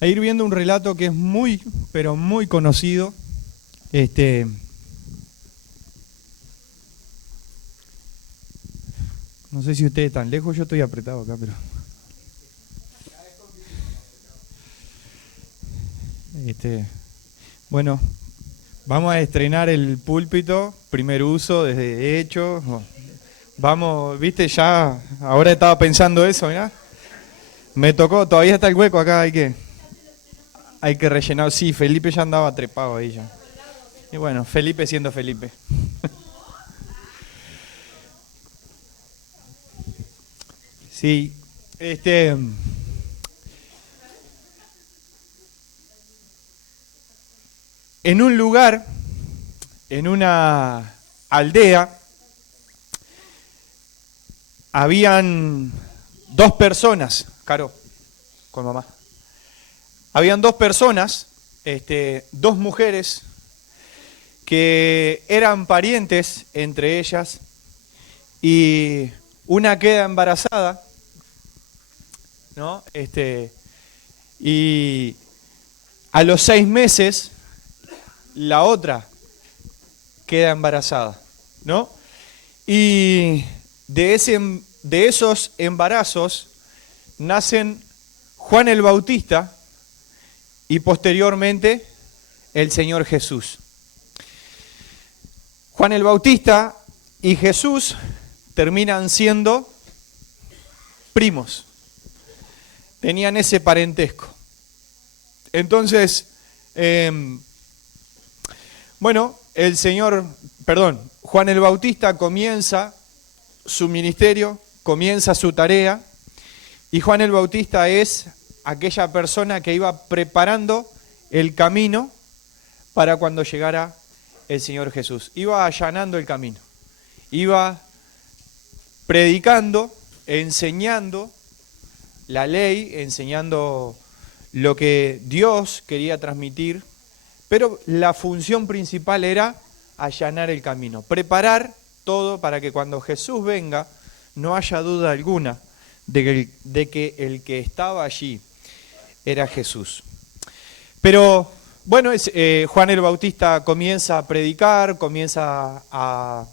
a ir viendo un relato que es muy, pero muy conocido. No sé si ustedes están lejos, yo estoy apretado acá, pero... Bueno, vamos a estrenar el púlpito, primer uso, desde hecho. Vamos, viste, ya, ahora estaba pensando eso, mirá. Me tocó, todavía está el hueco acá, hay que rellenar. Sí, Felipe ya andaba trepado ahí ya. Y bueno, Felipe siendo Felipe. Sí, en un lugar, en una aldea, habían dos personas, Caro, con mamá. Habían dos personas, dos mujeres, que eran parientes entre ellas, y una queda embarazada, ¿no? Y a los 6 meses, la otra queda embarazada, ¿no? Y de esos embarazos nacen Juan el Bautista y posteriormente el Señor Jesús. Juan el Bautista y Jesús terminan siendo primos. Tenían ese parentesco. Entonces, Juan el Bautista comienza su ministerio, comienza su tarea, y Juan el Bautista es aquella persona que iba preparando el camino para cuando llegara el Señor Jesús. Iba allanando el camino, iba predicando, enseñando la ley, enseñando lo que Dios quería transmitir, pero la función principal era allanar el camino, preparar todo para que cuando Jesús venga no haya duda alguna de que el que estaba allí era Jesús. Pero bueno, Juan el Bautista comienza a predicar, comienza a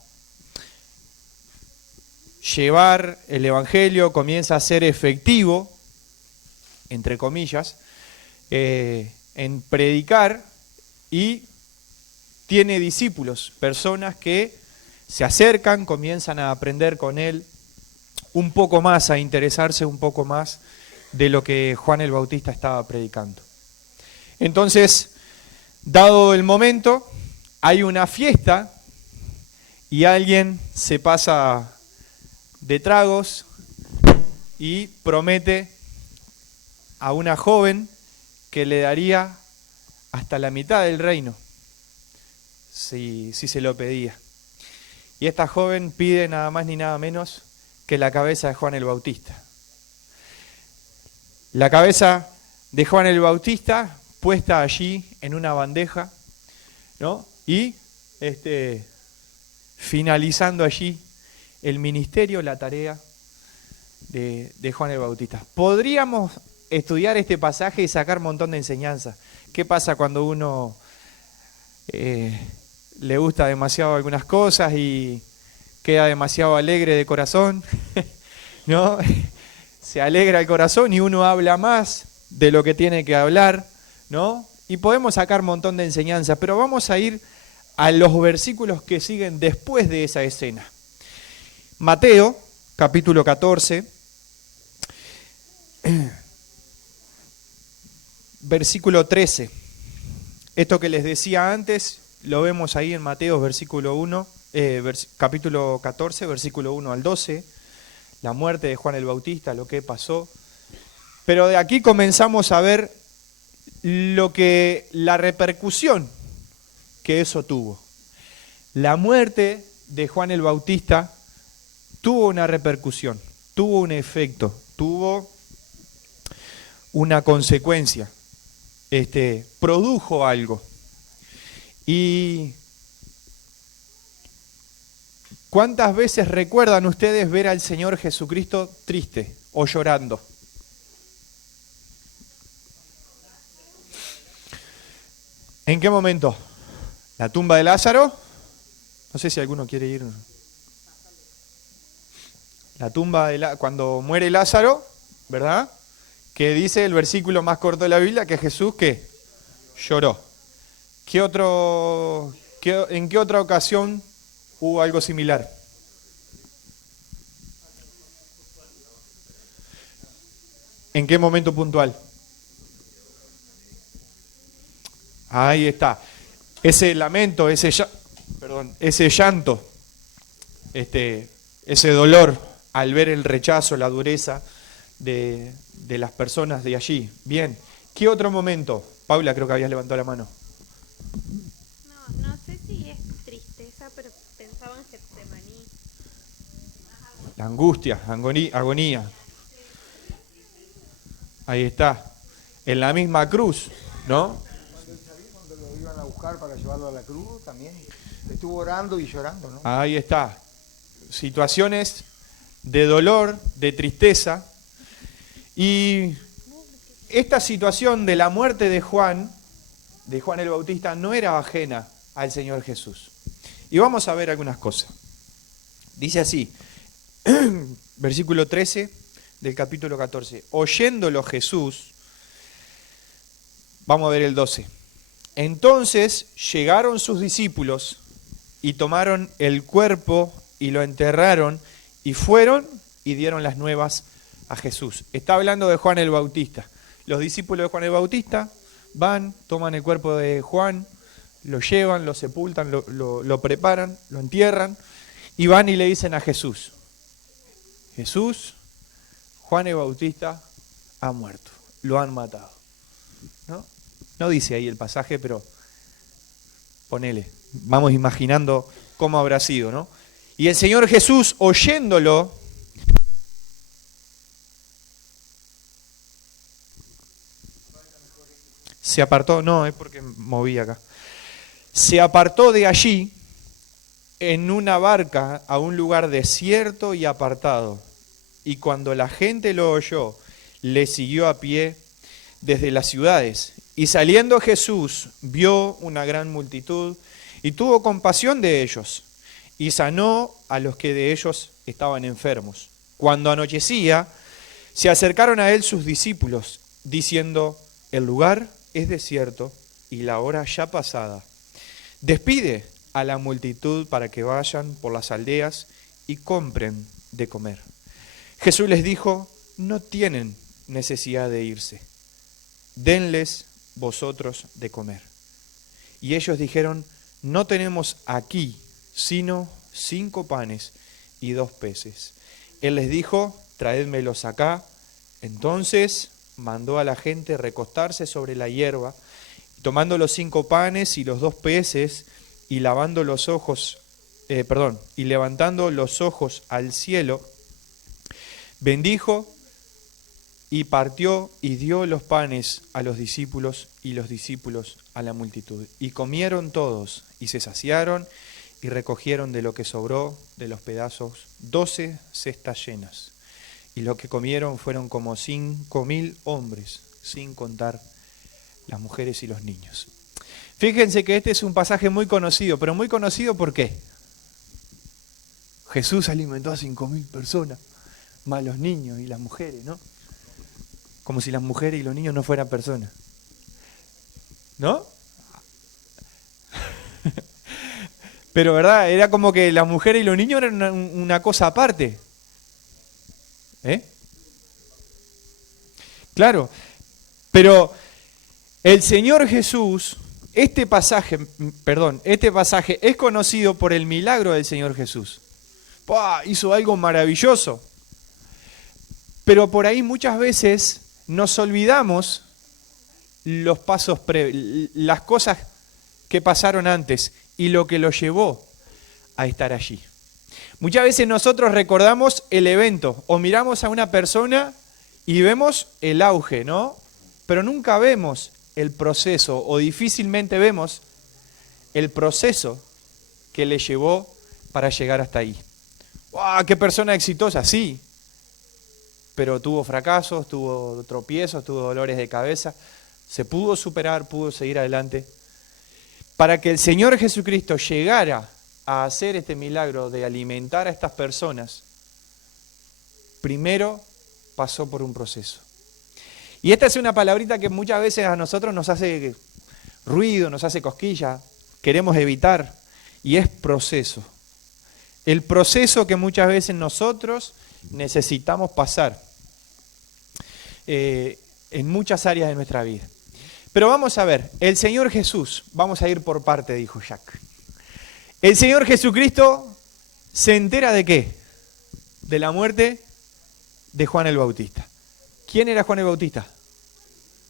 llevar el Evangelio, comienza a ser efectivo, entre comillas, en predicar, y tiene discípulos, personas que se acercan, comienzan a aprender con él un poco más, a interesarse un poco más de lo que Juan el Bautista estaba predicando. Entonces, dado el momento, hay una fiesta y alguien se pasa de tragos y promete a una joven que le daría hasta la mitad del reino si se lo pedía. Y esta joven pide nada más ni nada menos que la cabeza de Juan el Bautista. La cabeza de Juan el Bautista puesta allí en una bandeja, ¿no? Y finalizando allí el ministerio, la tarea de Juan el Bautista. Podríamos estudiar este pasaje y sacar un montón de enseñanzas. ¿Qué pasa cuando uno le gusta demasiado algunas cosas y queda demasiado alegre de corazón? ¿No? Se alegra el corazón y uno habla más de lo que tiene que hablar, ¿no? Y podemos sacar un montón de enseñanzas, pero vamos a ir a los versículos que siguen después de esa escena. Mateo, capítulo 14, versículo 13. Esto que les decía antes, lo vemos ahí en Mateo, capítulo 14, versículo 1 al 12, la muerte de Juan el Bautista, lo que pasó. Pero de aquí comenzamos a ver la repercusión que eso tuvo. La muerte de Juan el Bautista tuvo una repercusión, tuvo un efecto, tuvo una consecuencia, produjo algo. Y ¿cuántas veces recuerdan ustedes ver al Señor Jesucristo triste o llorando? ¿En qué momento? La tumba de Lázaro. No sé si alguno quiere ir. La tumba de cuando muere Lázaro, ¿verdad? Que dice el versículo más corto de la Biblia que Jesús, ¿qué? Lloró. ¿En qué otra ocasión hubo algo similar? ¿En qué momento puntual? Ahí está. Ese lamento, ese llanto, ese dolor al ver el rechazo, la dureza de las personas de allí. Bien. ¿Qué otro momento? Paula, creo que habías levantado la mano. No sé si es tristeza, pero pensaba en Getsemaní. La angustia, agonía. Ahí está. En la misma cruz, ¿no? Cuando lo iban a buscar para llevarlo a la cruz, también estuvo orando y llorando, ¿no? Ahí está. Situaciones de dolor, de tristeza. Y esta situación de la muerte de Juan el Bautista, no era ajena al Señor Jesús. Y vamos a ver algunas cosas. Dice así, versículo 13 del capítulo 14. Oyéndolo Jesús, vamos a ver el 12. Entonces llegaron sus discípulos y tomaron el cuerpo y lo enterraron y fueron y dieron las nuevas a Jesús. Está hablando de Juan el Bautista. Los discípulos de Juan el Bautista van, toman el cuerpo de Juan, lo llevan, lo sepultan, lo preparan, lo entierran y van y le dicen a Jesús, Jesús, Juan el Bautista ha muerto, lo han matado. No dice ahí el pasaje, pero ponele, vamos imaginando cómo habrá sido, ¿no? Y el Señor Jesús, oyéndolo, se apartó, no, es porque moví acá. Se apartó de allí en una barca a un lugar desierto y apartado. Y cuando la gente lo oyó, le siguió a pie desde las ciudades. Y saliendo Jesús, vio una gran multitud y tuvo compasión de ellos y sanó a los que de ellos estaban enfermos. Cuando anochecía, se acercaron a él sus discípulos, diciendo, el lugar es desierto y la hora ya pasada. Despide a la multitud para que vayan por las aldeas y compren de comer. Jesús les dijo, no tienen necesidad de irse, denles vosotros de comer. Y ellos dijeron, no tenemos aquí sino 5 panes y 2 peces. Él les dijo, traédmelos acá. Entonces mandó a la gente recostarse sobre la hierba, tomando los 5 panes y los 2 peces, y levantando los ojos al cielo, bendijo y partió y dio los panes a los discípulos y los discípulos a la multitud. Y comieron todos y se saciaron y recogieron de lo que sobró de los pedazos 12 cestas llenas. Y lo que comieron fueron como 5.000 hombres, sin contar las mujeres y los niños. Fíjense que este es un pasaje muy conocido, pero muy conocido ¿por qué? Jesús alimentó a 5.000 personas, más los niños y las mujeres, ¿no? Como si las mujeres y los niños no fueran personas. ¿No? Pero verdad, era como que las mujeres y los niños eran una cosa aparte. Claro, pero el Señor Jesús, este pasaje es conocido por el milagro del Señor Jesús. Hizo algo maravilloso. Pero por ahí muchas veces nos olvidamos los pasos previos, las cosas que pasaron antes y lo que lo llevó a estar allí. Muchas veces nosotros recordamos el evento o miramos a una persona y vemos el auge, ¿no? Pero nunca vemos el proceso o difícilmente vemos el proceso que le llevó para llegar hasta ahí. ¡Wow! ¡Qué persona exitosa! Sí, pero tuvo fracasos, tuvo tropiezos, tuvo dolores de cabeza. Se pudo superar, pudo seguir adelante. para que el Señor Jesucristo llegara a hacer este milagro de alimentar a estas personas, primero pasó por un proceso. Y esta es una palabrita que muchas veces a nosotros nos hace ruido, nos hace cosquilla, queremos evitar, y es proceso. El proceso que muchas veces nosotros necesitamos pasar en muchas áreas de nuestra vida. Pero vamos a ver, el Señor Jesús, vamos a ir por parte, dijo Jack. El Señor Jesucristo se entera ¿de qué? De la muerte de Juan el Bautista. ¿Quién era Juan el Bautista?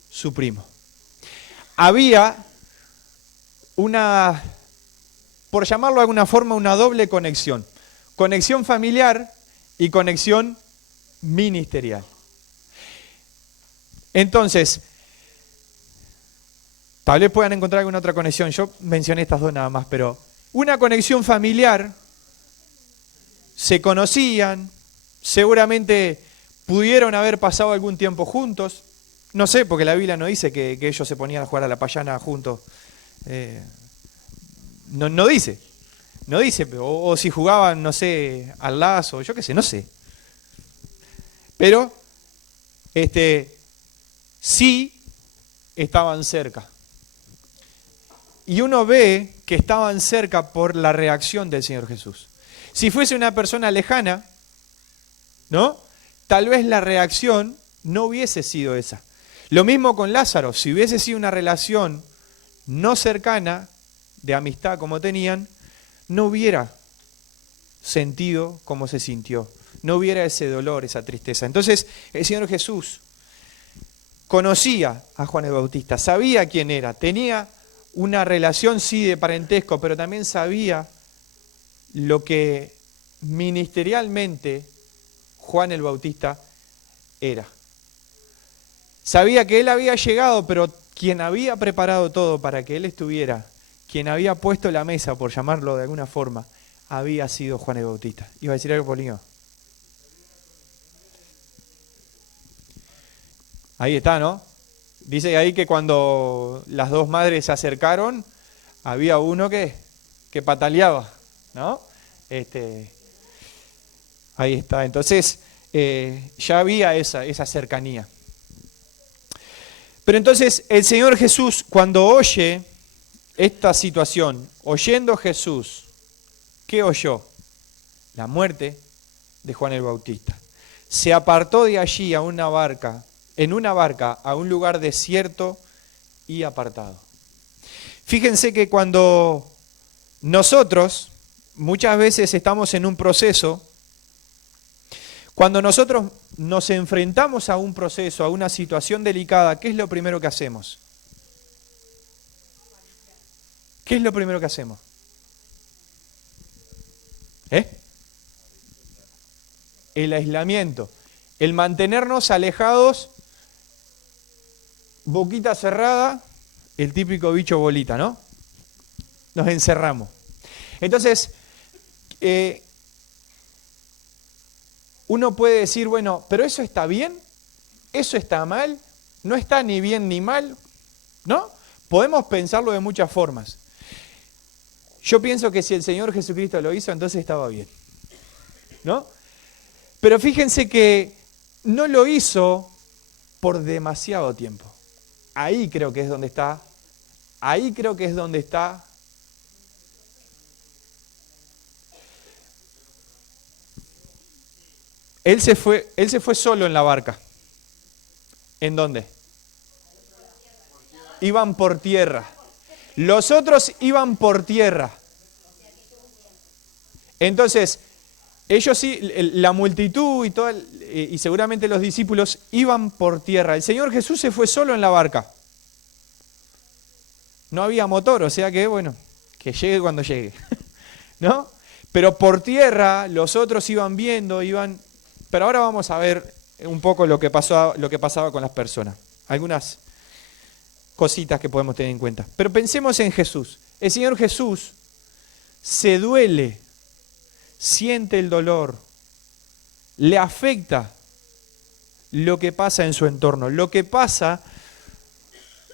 Su primo. Había una, por llamarlo de alguna forma, una doble conexión. Conexión familiar y conexión ministerial. Entonces, tal vez puedan encontrar alguna otra conexión. Yo mencioné estas dos nada más, pero una conexión familiar, se conocían, seguramente pudieron haber pasado algún tiempo juntos. No sé, porque la Biblia no dice que ellos se ponían a jugar a la payana juntos. No dice. No dice, o si jugaban, no sé, al lazo, yo qué sé, no sé. Pero, sí estaban cerca. Y uno ve que estaban cerca por la reacción del Señor Jesús. Si fuese una persona lejana, ¿no? Tal vez la reacción no hubiese sido esa. Lo mismo con Lázaro, si hubiese sido una relación no cercana, de amistad como tenían, no hubiera sentido como se sintió, no hubiera ese dolor, esa tristeza. Entonces el Señor Jesús conocía a Juan el Bautista, sabía quién era, tenía una relación sí de parentesco, pero también sabía lo que ministerialmente Juan el Bautista era. Sabía que él había llegado, pero quien había preparado todo para que él estuviera, quien había puesto la mesa, por llamarlo de alguna forma, había sido Juan el Bautista. ¿Iba a decir algo, Polino? Ahí está, ¿no? Dice ahí que cuando las dos madres se acercaron, había uno que pataleaba, ¿no? Ahí está. Entonces, ya había esa cercanía. Pero entonces el Señor Jesús, cuando oye esta situación, oyendo Jesús, ¿qué oyó? La muerte de Juan el Bautista. Se apartó de allí en una barca, a un lugar desierto y apartado. Fíjense que cuando nosotros muchas veces estamos en un proceso, cuando nosotros nos enfrentamos a un proceso, a una situación delicada, ¿qué es lo primero que hacemos? ¿Qué es lo primero que hacemos? El aislamiento, el mantenernos alejados, boquita cerrada, el típico bicho bolita, ¿no? Nos encerramos. Entonces, uno puede decir, bueno, pero eso está bien, eso está mal, no está ni bien ni mal, ¿no? Podemos pensarlo de muchas formas. Yo pienso que si el Señor Jesucristo lo hizo, entonces estaba bien, ¿no? Pero fíjense que no lo hizo por demasiado tiempo. Ahí creo que es donde está. Él se fue solo en la barca. ¿En dónde? Iban por tierra. Los otros iban por tierra. Entonces, ellos sí, la multitud y seguramente los discípulos iban por tierra. El Señor Jesús se fue solo en la barca. No había motor, o sea que, bueno, que llegue cuando llegue, ¿no? Pero por tierra los otros iban viendo, Pero ahora vamos a ver un poco lo que pasaba con las personas. Algunas cositas que podemos tener en cuenta. Pero pensemos en Jesús. El Señor Jesús se duele, siente el dolor, le afecta lo que pasa en su entorno, lo que pasa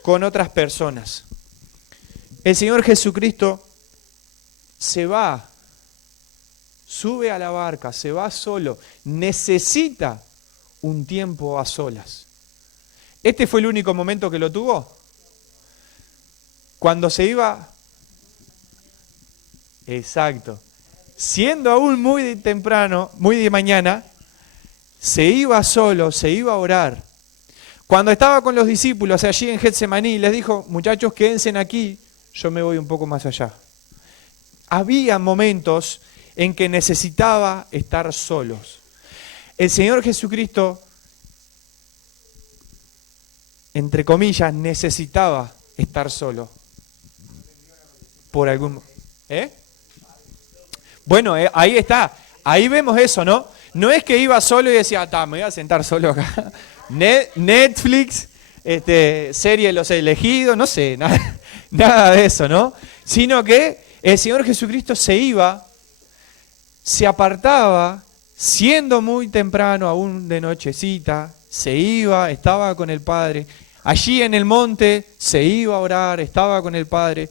con otras personas. el Señor Jesucristo se va, sube a la barca, se va solo, necesita un tiempo a solas. ¿Este fue el único momento que lo tuvo? Cuando se iba, exacto, siendo aún muy de temprano, muy de mañana, se iba solo, se iba a orar. Cuando estaba con los discípulos allí en Getsemaní, les dijo, muchachos, quédense aquí, yo me voy un poco más allá. Había momentos en que necesitaba estar solos. El Señor Jesucristo, entre comillas, necesitaba estar solo. Por algún... Bueno, ahí está. Ahí vemos eso, ¿no? No es que iba solo y decía, me voy a sentar solo acá. Netflix, serie de los elegidos, no sé, nada de eso, ¿no? Sino que el Señor Jesucristo se iba, se apartaba, siendo muy temprano, aún de nochecita, se iba, estaba con el Padre. Allí en el monte se iba a orar, estaba con el Padre.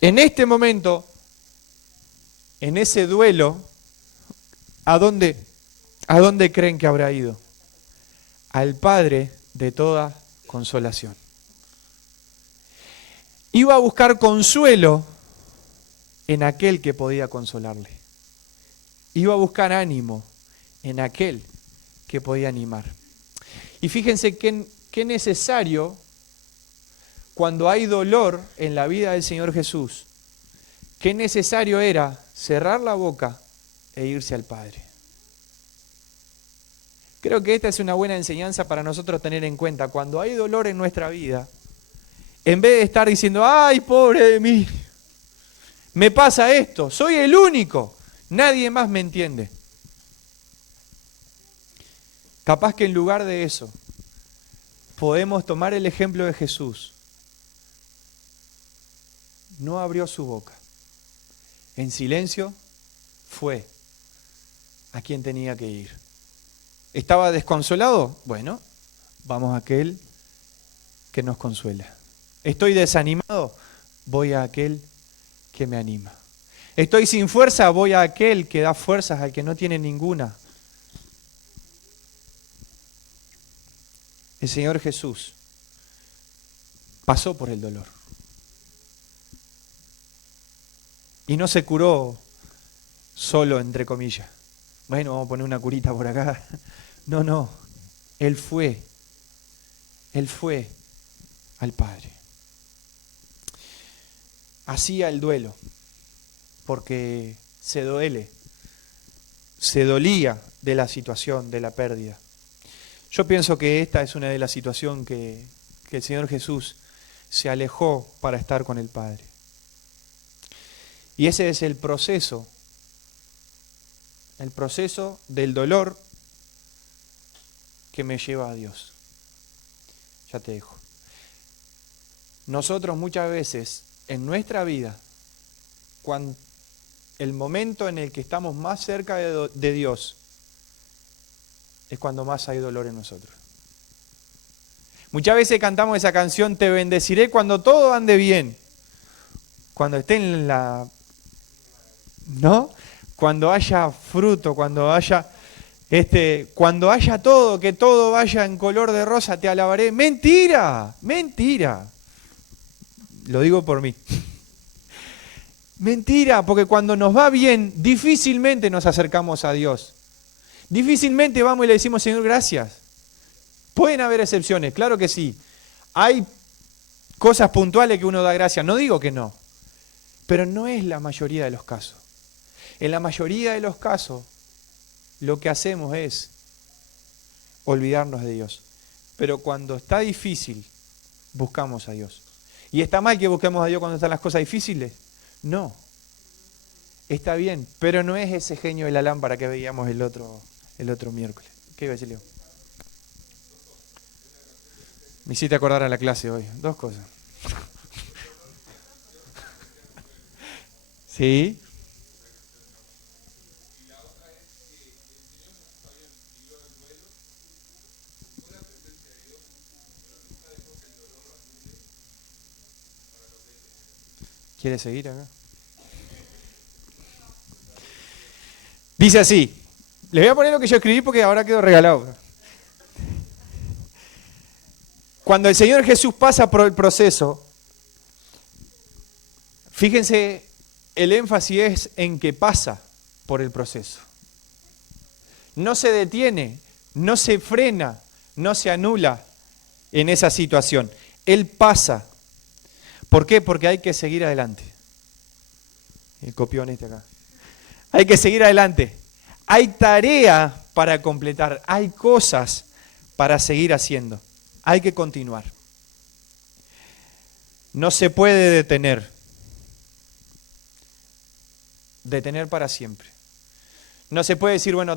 En este momento, en ese duelo, ¿a dónde creen que habrá ido? Al Padre de toda consolación. Iba a buscar consuelo en aquel que podía consolarle. Iba a buscar ánimo en aquel que podía animar. Y fíjense qué necesario cuando hay dolor en la vida del Señor Jesús, qué necesario era cerrar la boca e irse al Padre. Creo que esta es una buena enseñanza para nosotros tener en cuenta. Cuando hay dolor en nuestra vida, en vez de estar diciendo, ¡ay, pobre de mí! Me pasa esto, soy el único, nadie más me entiende. Capaz que en lugar de eso, podemos tomar el ejemplo de Jesús. No abrió su boca. En silencio fue a quien tenía que ir. ¿Estaba desconsolado? Bueno, vamos a aquel que nos consuela. ¿Estoy desanimado? Voy a aquel que me anima. ¿Estoy sin fuerza? Voy a aquel que da fuerzas al que no tiene ninguna. El Señor Jesús pasó por el dolor. Y no se curó solo, entre comillas. Bueno, vamos a poner una curita por acá. No. Él fue al Padre. Hacía el duelo, porque se dolía de la situación, de la pérdida. Yo pienso que esta es una de las situaciones que el Señor Jesús se alejó para estar con el Padre. Y ese es el proceso del dolor que me lleva a Dios. Ya te dejo. Nosotros muchas veces en nuestra vida, cuando el momento en el que estamos más cerca de Dios, es cuando más hay dolor en nosotros. Muchas veces cantamos esa canción, te bendeciré cuando todo ande bien. Cuando esté en la... ¿no? Cuando haya fruto, cuando haya todo, que todo vaya en color de rosa, te alabaré. Mentira. Lo digo por mí. Mentira, porque cuando nos va bien, difícilmente nos acercamos a Dios. Difícilmente vamos y le decimos, Señor, gracias. Pueden haber excepciones, claro que sí. Hay cosas puntuales que uno da gracias, no digo que no. Pero no es la mayoría de los casos. En la mayoría de los casos, lo que hacemos es olvidarnos de Dios. Pero cuando está difícil, buscamos a Dios. ¿Y está mal que busquemos a Dios cuando están las cosas difíciles? No. Está bien, pero no es ese genio de la lámpara que veíamos el otro miércoles. ¿Qué iba a decir, Leo? Me hiciste acordar a la clase hoy. Dos cosas. ¿Sí? ¿Quiere seguir acá? Dice así, les voy a poner lo que yo escribí porque ahora quedó regalado. Cuando el Señor Jesús pasa por el proceso, fíjense, el énfasis es en que pasa por el proceso. No se detiene, no se frena, no se anula en esa situación. Él pasa. ¿Por qué? Porque hay que seguir adelante. El copión este acá. Hay que seguir adelante. Hay tarea para completar. Hay cosas para seguir haciendo. Hay que continuar. No se puede detener. Detener para siempre. No se puede decir, bueno,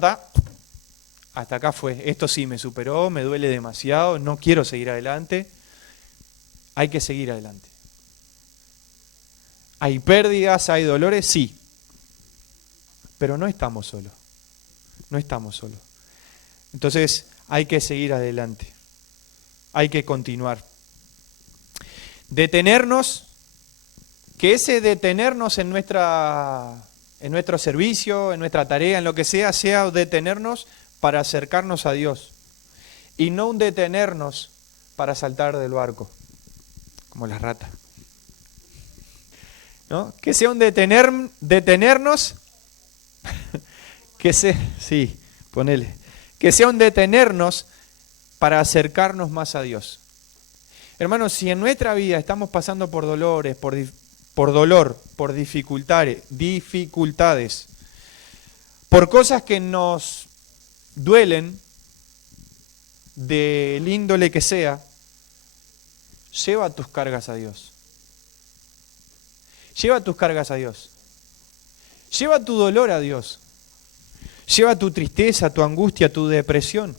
hasta acá fue. Esto sí me superó, me duele demasiado, no quiero seguir adelante. Hay que seguir adelante. ¿Hay pérdidas, hay dolores? Sí. Pero no estamos solos. No estamos solos. Entonces hay que seguir adelante. Hay que continuar. Detenernos, que ese detenernos en nuestro servicio, en nuestra tarea, en lo que sea detenernos para acercarnos a Dios. Y no un detenernos para saltar del barco, como las ratas. ¿No? Que sea un detenernos, que sea un detenernos para acercarnos más a Dios. Hermanos, si en nuestra vida estamos pasando por dolores, por dolor, por dificultades, por cosas que nos duelen, del índole que sea, lleva tus cargas a Dios. Lleva tus cargas a Dios. Lleva tu dolor a Dios. Lleva tu tristeza, tu angustia, tu depresión.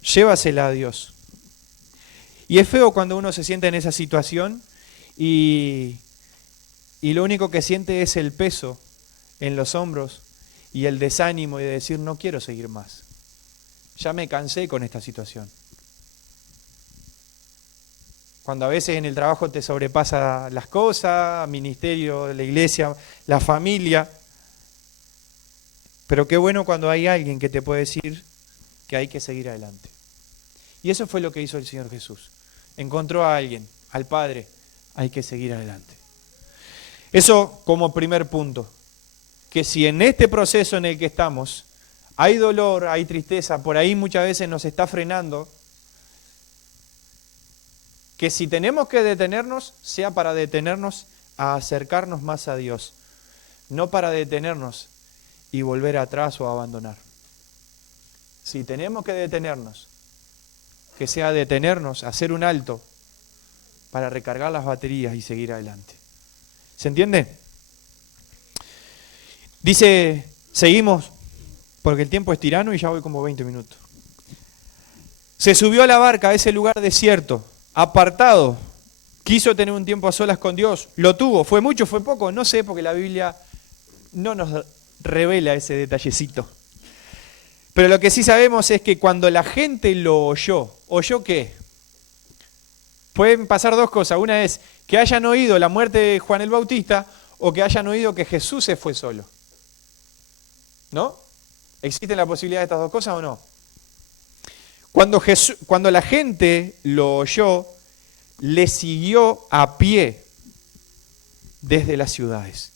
Llévasela a Dios. Y es feo cuando uno se siente en esa situación y lo único que siente es el peso en los hombros y el desánimo y de decir, no quiero seguir más. Ya me cansé con esta situación. Cuando a veces en el trabajo te sobrepasa las cosas, ministerio, la iglesia, la familia. Pero qué bueno cuando hay alguien que te puede decir que hay que seguir adelante. Y eso fue lo que hizo el Señor Jesús. Encontró a alguien, al Padre, hay que seguir adelante. Eso como primer punto. Que si en este proceso en el que estamos hay dolor, hay tristeza, por ahí muchas veces nos está frenando, que si tenemos que detenernos, sea para detenernos a acercarnos más a Dios, no para detenernos y volver atrás o abandonar. Si tenemos que detenernos, que sea detenernos, hacer un alto para recargar las baterías y seguir adelante. ¿Se entiende? Dice, seguimos, porque el tiempo es tirano y ya voy como 20 minutos. Se subió a la barca a ese lugar desierto, apartado, quiso tener un tiempo a solas con Dios, lo tuvo, fue mucho, fue poco, no sé, porque la Biblia no nos revela ese detallecito. Pero lo que sí sabemos es que cuando la gente lo oyó, ¿oyó qué? Pueden pasar dos cosas, una es que hayan oído la muerte de Juan el Bautista o que hayan oído que Jesús se fue solo. ¿No? ¿Existe la posibilidad de estas dos cosas o no? Cuando la gente lo oyó, le siguió a pie desde las ciudades.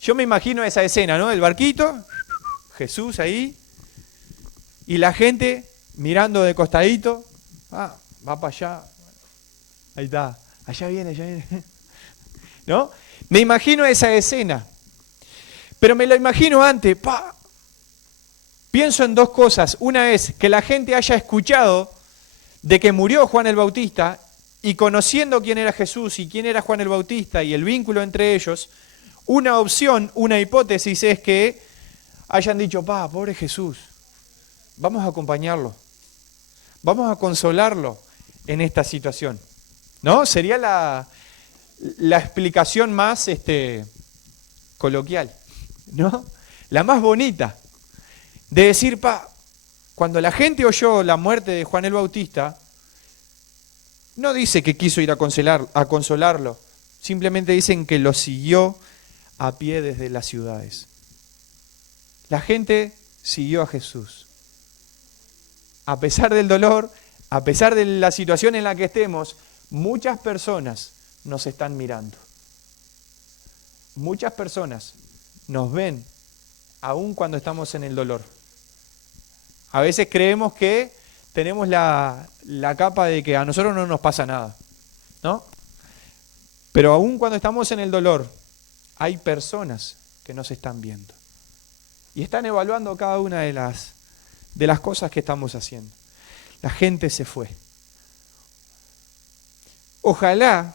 Yo me imagino esa escena, ¿no? El barquito, Jesús ahí, y la gente mirando de costadito, va para allá, ahí está, allá viene, ¿no? Me imagino esa escena, pero me lo imagino antes, pienso en dos cosas. Una es que la gente haya escuchado de que murió Juan el Bautista y conociendo quién era Jesús y quién era Juan el Bautista y el vínculo entre ellos, una opción, una hipótesis es que hayan dicho, pobre Jesús, vamos a acompañarlo, vamos a consolarlo en esta situación, ¿no? Sería la explicación más coloquial, ¿no? La más bonita. De decir, cuando la gente oyó la muerte de Juan el Bautista, no dice que quiso ir a consolarlo, simplemente dicen que lo siguió a pie desde las ciudades. La gente siguió a Jesús. A pesar del dolor, a pesar de la situación en la que estemos, muchas personas nos están mirando. Muchas personas nos ven aún cuando estamos en el dolor. A veces creemos que tenemos la capa de que a nosotros no nos pasa nada, ¿no? Pero aún cuando estamos en el dolor, hay personas que nos están viendo. Y están evaluando cada una de las cosas que estamos haciendo. La gente se fue. Ojalá,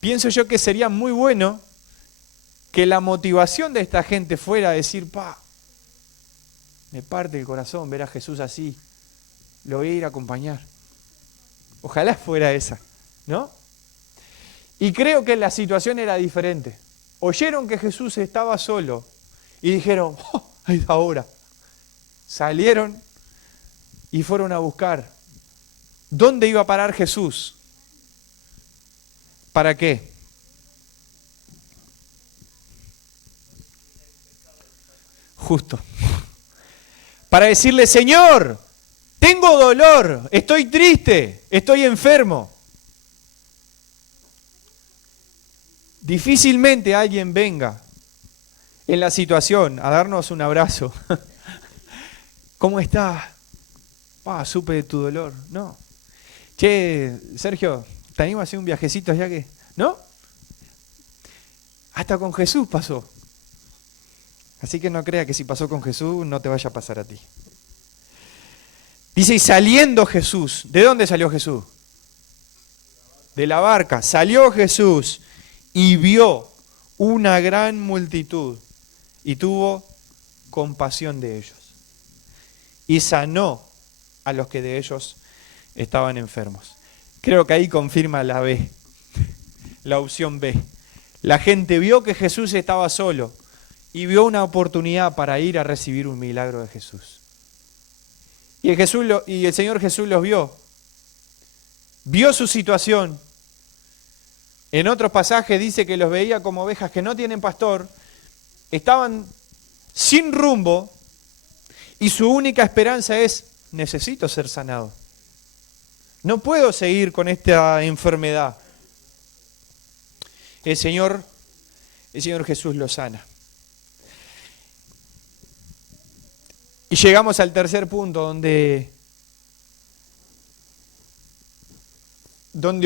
pienso yo que sería muy bueno que la motivación de esta gente fuera decir, me parte el corazón ver a Jesús así, lo voy a ir a acompañar. Ojalá fuera esa, ¿no? Y creo que la situación era diferente. Oyeron que Jesús estaba solo y dijeron, ahí está ahora. Salieron y fueron a buscar. ¿Dónde iba a parar Jesús? ¿Para qué? Justo. Para decirle, Señor, tengo dolor, estoy triste, estoy enfermo. Difícilmente alguien venga en la situación a darnos un abrazo. ¿Cómo estás? Supe de tu dolor. No. Che, Sergio, ¿te animo a hacer un viajecito ya que? ¿No? Hasta con Jesús pasó. Así que no crea que si pasó con Jesús no te vaya a pasar a ti. Dice, y saliendo Jesús, ¿de dónde salió Jesús? De la barca. Salió Jesús y vio una gran multitud y tuvo compasión de ellos. Y sanó a los que de ellos estaban enfermos. Creo que ahí confirma la B, la opción B. La gente vio que Jesús estaba solo y vio una oportunidad para ir a recibir un milagro de Jesús. Y el Señor Jesús los vio su situación. En otros pasajes dice que los veía como ovejas que no tienen pastor, estaban sin rumbo y su única esperanza es, necesito ser sanado. No puedo seguir con esta enfermedad. El Señor Jesús los sana. Y llegamos al tercer punto donde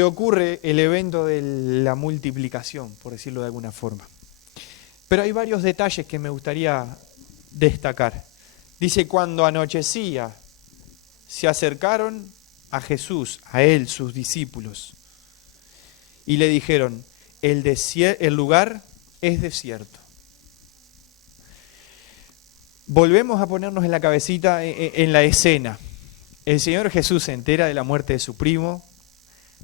ocurre el evento de la multiplicación, por decirlo de alguna forma. Pero hay varios detalles que me gustaría destacar. Dice, cuando anochecía, se acercaron a Jesús, a él, sus discípulos, y le dijeron, el lugar es desierto. Volvemos a ponernos en la cabecita, en la escena. El Señor Jesús se entera de la muerte de su primo,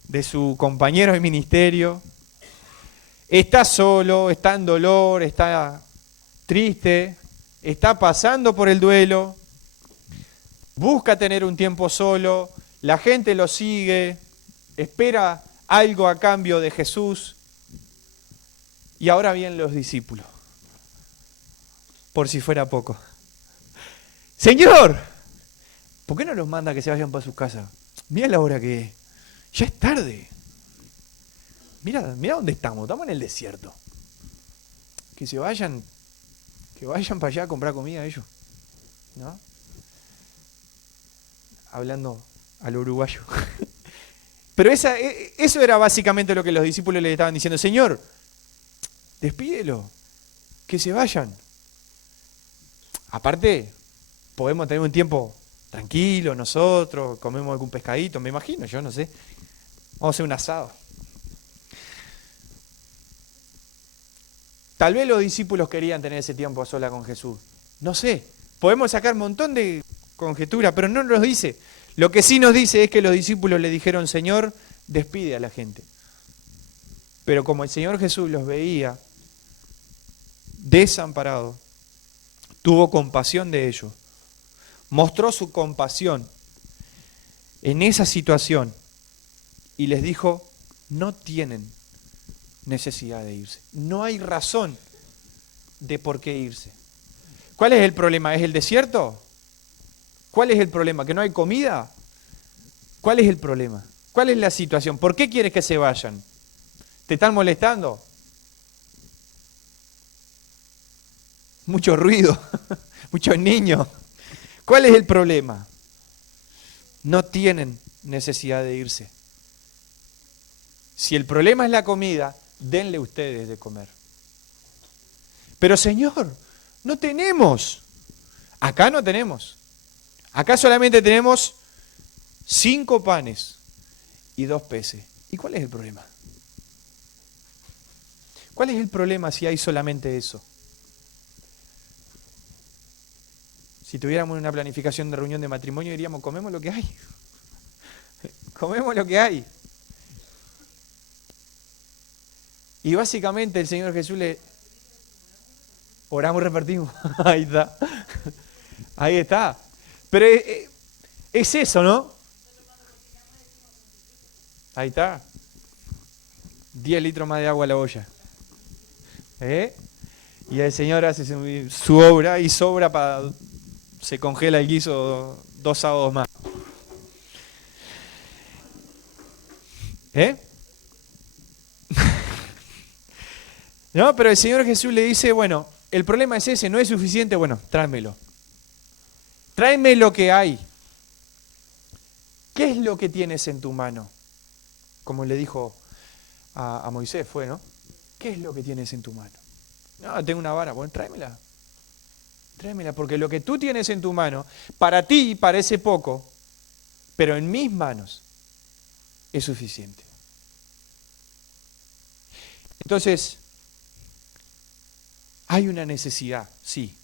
de su compañero de ministerio. Está solo, está en dolor, está triste, está pasando por el duelo. Busca tener un tiempo solo. La gente lo sigue, espera algo a cambio de Jesús. Y ahora vienen los discípulos. Por si fuera poco. Señor, ¿por qué no los manda que se vayan para sus casas? Mira la hora que es. Ya es tarde. Mira dónde estamos en el desierto. Que vayan para allá a comprar comida ellos. ¿No? Hablando al uruguayo. Pero eso era básicamente lo que los discípulos le estaban diciendo. Señor, despídelo, que se vayan. Aparte, podemos tener un tiempo tranquilo nosotros, comemos algún pescadito, me imagino, yo no sé. Vamos a hacer un asado. Tal vez los discípulos querían tener ese tiempo a sola con Jesús. No sé, podemos sacar un montón de conjeturas, pero no nos dice. Lo que sí nos dice es que los discípulos le dijeron, Señor, despide a la gente. Pero como el Señor Jesús los veía desamparados, tuvo compasión de ellos, mostró su compasión en esa situación y les dijo, no tienen necesidad de irse. No hay razón de por qué irse. ¿Cuál es el problema? ¿Es el desierto? ¿Cuál es el problema? ¿Que no hay comida? ¿Cuál es el problema? ¿Cuál es la situación? ¿Por qué quieres que se vayan? ¿Te están molestando? Mucho ruido, muchos niños. ¿Cuál es el problema? No tienen necesidad de irse. Si el problema es la comida, denle ustedes de comer. Pero Señor, no tenemos. Acá no tenemos. Acá solamente tenemos 5 panes y 2 peces. ¿Y cuál es el problema? ¿Cuál es el problema si hay solamente eso? Si tuviéramos una planificación de reunión de matrimonio, diríamos, comemos lo que hay. Comemos lo que hay. Y básicamente el Señor Jesús le... Oramos y repartimos. Ahí está. Ahí está. Pero es eso, ¿no? Ahí está. 10 litros más de agua a la olla. Y el Señor hace su obra y sobra para... Se congela el guiso 2 sábados más. No, pero el Señor Jesús le dice, bueno, el problema es ese, no es suficiente, bueno, tráemelo. Tráeme lo que hay. ¿Qué es lo que tienes en tu mano? Como le dijo a Moisés, fue, ¿no? ¿Qué es lo que tienes en tu mano? No, tengo una vara, bueno, tráemela. Tráemela, porque lo que tú tienes en tu mano, para ti parece poco, pero en mis manos es suficiente. Entonces, hay una necesidad, sí.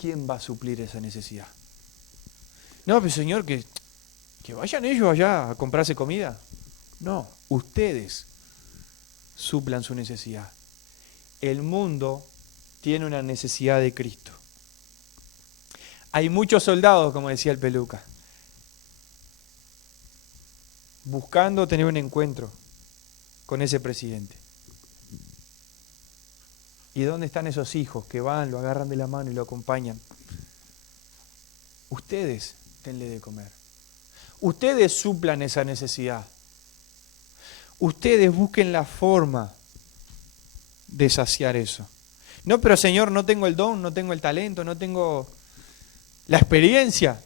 ¿Quién va a suplir esa necesidad? No, pero Señor, que vayan ellos allá a comprarse comida. No, ustedes suplan su necesidad. El mundo tiene una necesidad de Cristo. Hay muchos soldados, como decía el Peluca, buscando tener un encuentro con ese presidente. ¿Y dónde están esos hijos que van, lo agarran de la mano y lo acompañan? Ustedes denle de comer. Ustedes suplan esa necesidad. Ustedes busquen la forma de saciar eso. No, pero Señor, no tengo el don, no tengo el talento, no tengo la experiencia.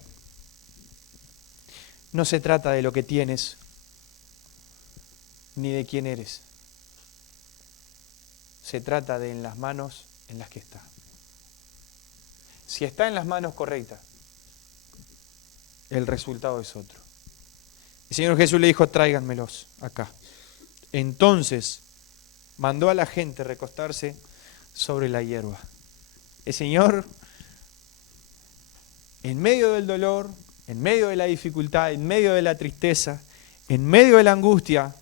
No se trata de lo que tienes, ni de quién eres. Se trata de en las manos en las que está. Si está en las manos correctas, el resultado es otro. El Señor Jesús le dijo, tráiganmelos acá. Entonces mandó a la gente recostarse sobre la hierba. El Señor, en medio del dolor, en medio de la dificultad, en medio de la tristeza, en medio de la angustia,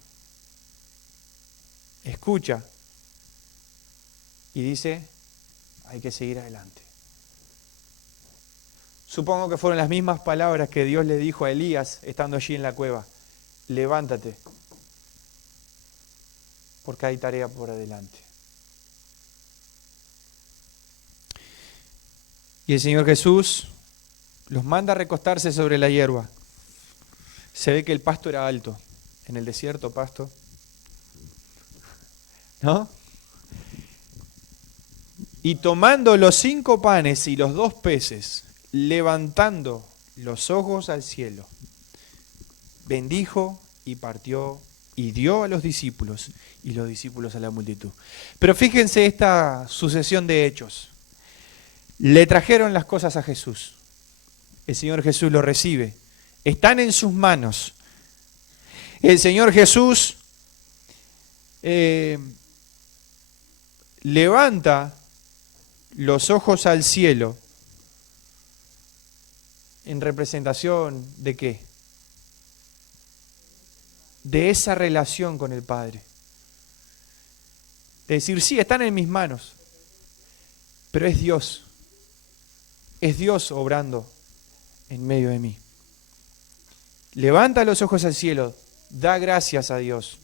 escucha y dice, hay que seguir adelante. Supongo que fueron las mismas palabras que Dios le dijo a Elías estando allí en la cueva. Levántate, porque hay tarea por adelante. Y el Señor Jesús los manda a recostarse sobre la hierba. Se ve que el pasto era alto, en el desierto pasto, ¿no? Y tomando los 5 panes y los 2 peces, levantando los ojos al cielo, bendijo y partió y dio a los discípulos y los discípulos a la multitud. Pero fíjense esta sucesión de hechos. Le trajeron las cosas a Jesús. El Señor Jesús lo recibe. Están en sus manos. El Señor Jesús levanta los ojos al cielo en representación ¿de qué? De esa relación con el Padre. Es decir, sí, están en mis manos, pero es Dios. Es Dios obrando en medio de mí. Levanta los ojos al cielo, da gracias a Dios,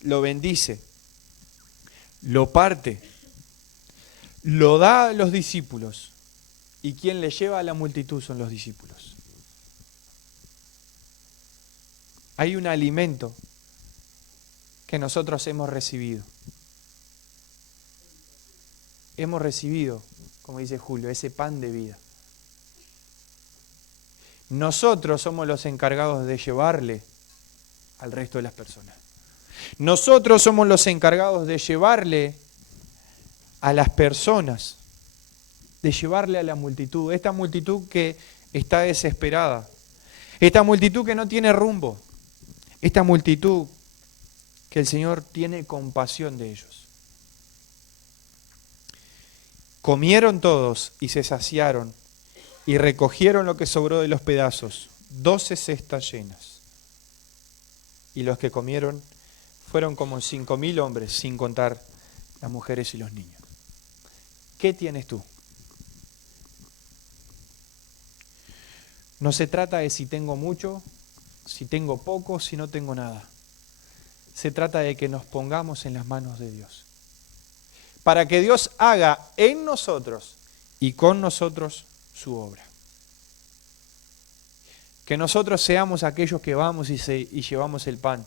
lo bendice, lo parte, lo da a los discípulos, y quien le lleva a la multitud son los discípulos. Hay un alimento que nosotros hemos recibido. Hemos recibido, como dice Julio, ese pan de vida. Nosotros somos los encargados de llevarle al resto de las personas. Nosotros somos los encargados de llevarle a las personas, de llevarle a la multitud, esta multitud que está desesperada, esta multitud que no tiene rumbo, esta multitud que el Señor tiene compasión de ellos. Comieron todos y se saciaron y recogieron lo que sobró de los pedazos, 12 cestas llenas. Y los que comieron fueron como 5.000 hombres, sin contar las mujeres y los niños. ¿Qué tienes tú? No se trata de si tengo mucho, si tengo poco, si no tengo nada. Se trata de que nos pongamos en las manos de Dios, para que Dios haga en nosotros y con nosotros su obra. Que nosotros seamos aquellos que vamos y llevamos el pan.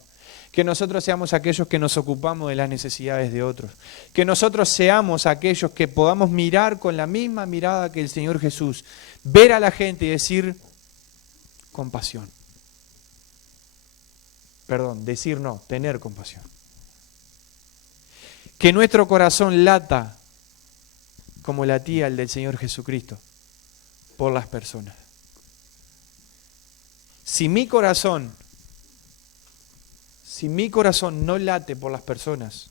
Que nosotros seamos aquellos que nos ocupamos de las necesidades de otros. Que nosotros seamos aquellos que podamos mirar con la misma mirada que el Señor Jesús. Ver a la gente y decir compasión. Perdón, decir no, tener compasión. Que nuestro corazón lata como latía el del Señor Jesucristo por las personas. Si mi corazón no late por las personas,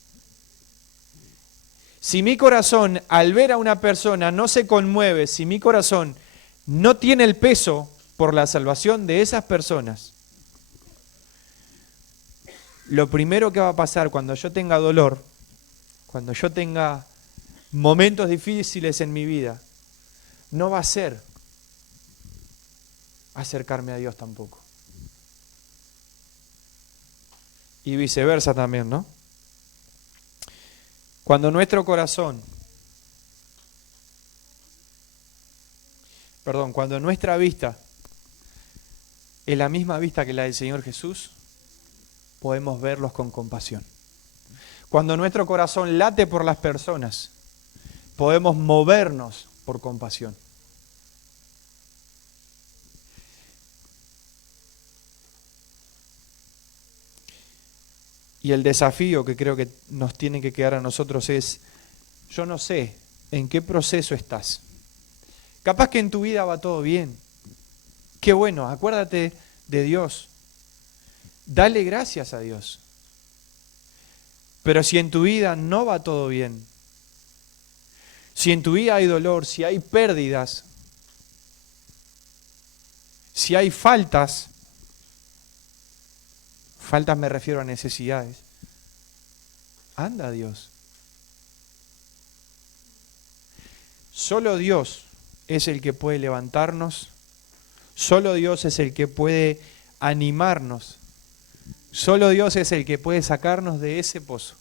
si mi corazón al ver a una persona no se conmueve, si mi corazón no tiene el peso por la salvación de esas personas, lo primero que va a pasar cuando yo tenga dolor, cuando yo tenga momentos difíciles en mi vida, no va a ser acercarme a Dios tampoco. Y viceversa también, ¿no? Cuando nuestro corazón, cuando nuestra vista es la misma vista que la del Señor Jesús, podemos verlos con compasión. Cuando nuestro corazón late por las personas, podemos movernos por compasión. Y el desafío que creo que nos tiene que quedar a nosotros es, yo no sé en qué proceso estás. Capaz que en tu vida va todo bien. Qué bueno, acuérdate de Dios. Dale gracias a Dios. Pero si en tu vida no va todo bien, si en tu vida hay dolor, si hay pérdidas, si hay faltas me refiero a necesidades, anda a Dios. Solo Dios es el que puede levantarnos, solo Dios es el que puede animarnos, solo Dios es el que puede sacarnos de ese pozo.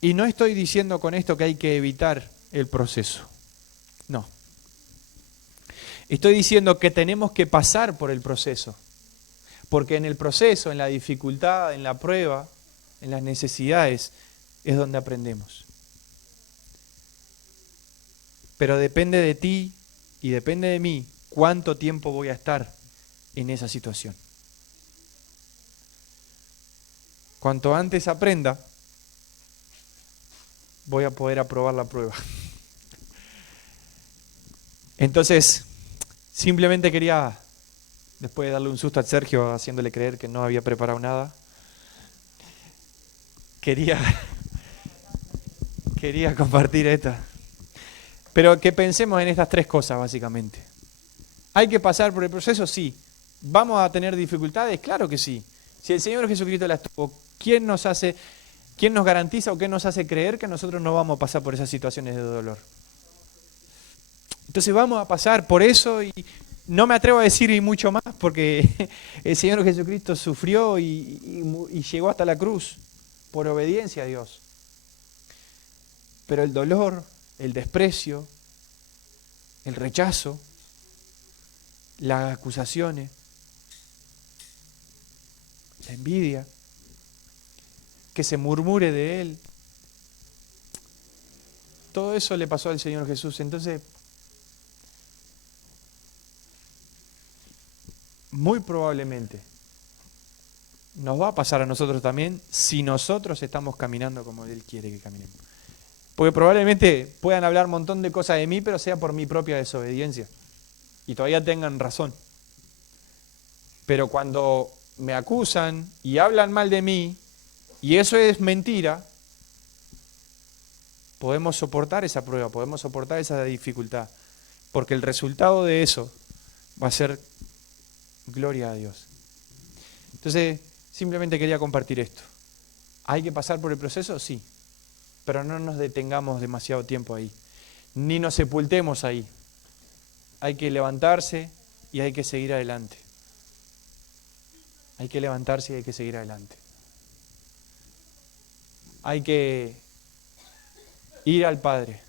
Y no estoy diciendo con esto que hay que evitar el proceso, no. Estoy diciendo que tenemos que pasar por el proceso, porque en el proceso, en la dificultad, en la prueba, en las necesidades, es donde aprendemos. Pero depende de ti y depende de mí cuánto tiempo voy a estar en esa situación. Cuanto antes aprenda, voy a poder aprobar la prueba. Entonces, simplemente quería, después de darle un susto a Sergio haciéndole creer que no había preparado nada, quería compartir esta. Pero que pensemos en estas tres cosas básicamente. ¿Hay que pasar por el proceso? Sí. ¿Vamos a tener dificultades? Claro que sí. Si el Señor Jesucristo las tuvo, ¿quién nos garantiza o qué nos hace creer que nosotros no vamos a pasar por esas situaciones de dolor? Entonces vamos a pasar por eso y no me atrevo a decir y mucho más porque el Señor Jesucristo sufrió y llegó hasta la cruz por obediencia a Dios. Pero el dolor, el desprecio, el rechazo, las acusaciones, la envidia, que se murmure de Él, todo eso le pasó al Señor Jesús. Entonces, muy probablemente nos va a pasar a nosotros también si nosotros estamos caminando como Él quiere que caminemos. Porque probablemente puedan hablar un montón de cosas de mí, pero sea por mi propia desobediencia. Y todavía tengan razón. Pero cuando me acusan y hablan mal de mí, y eso es mentira, podemos soportar esa prueba, podemos soportar esa dificultad. Porque el resultado de eso va a ser gloria a Dios. Entonces, simplemente quería compartir esto. ¿Hay que pasar por el proceso? Sí. Pero no nos detengamos demasiado tiempo ahí. Ni nos sepultemos ahí. Hay que levantarse y hay que seguir adelante. Hay que levantarse y hay que seguir adelante. Hay que ir al Padre.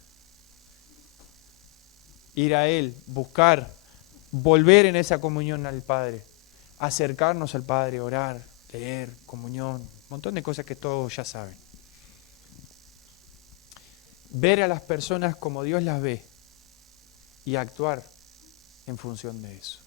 Ir a Él, buscar, volver en esa comunión al Padre. Acercarnos al Padre, orar, leer, comunión, un montón de cosas que todos ya saben. Ver a las personas como Dios las ve y actuar en función de eso.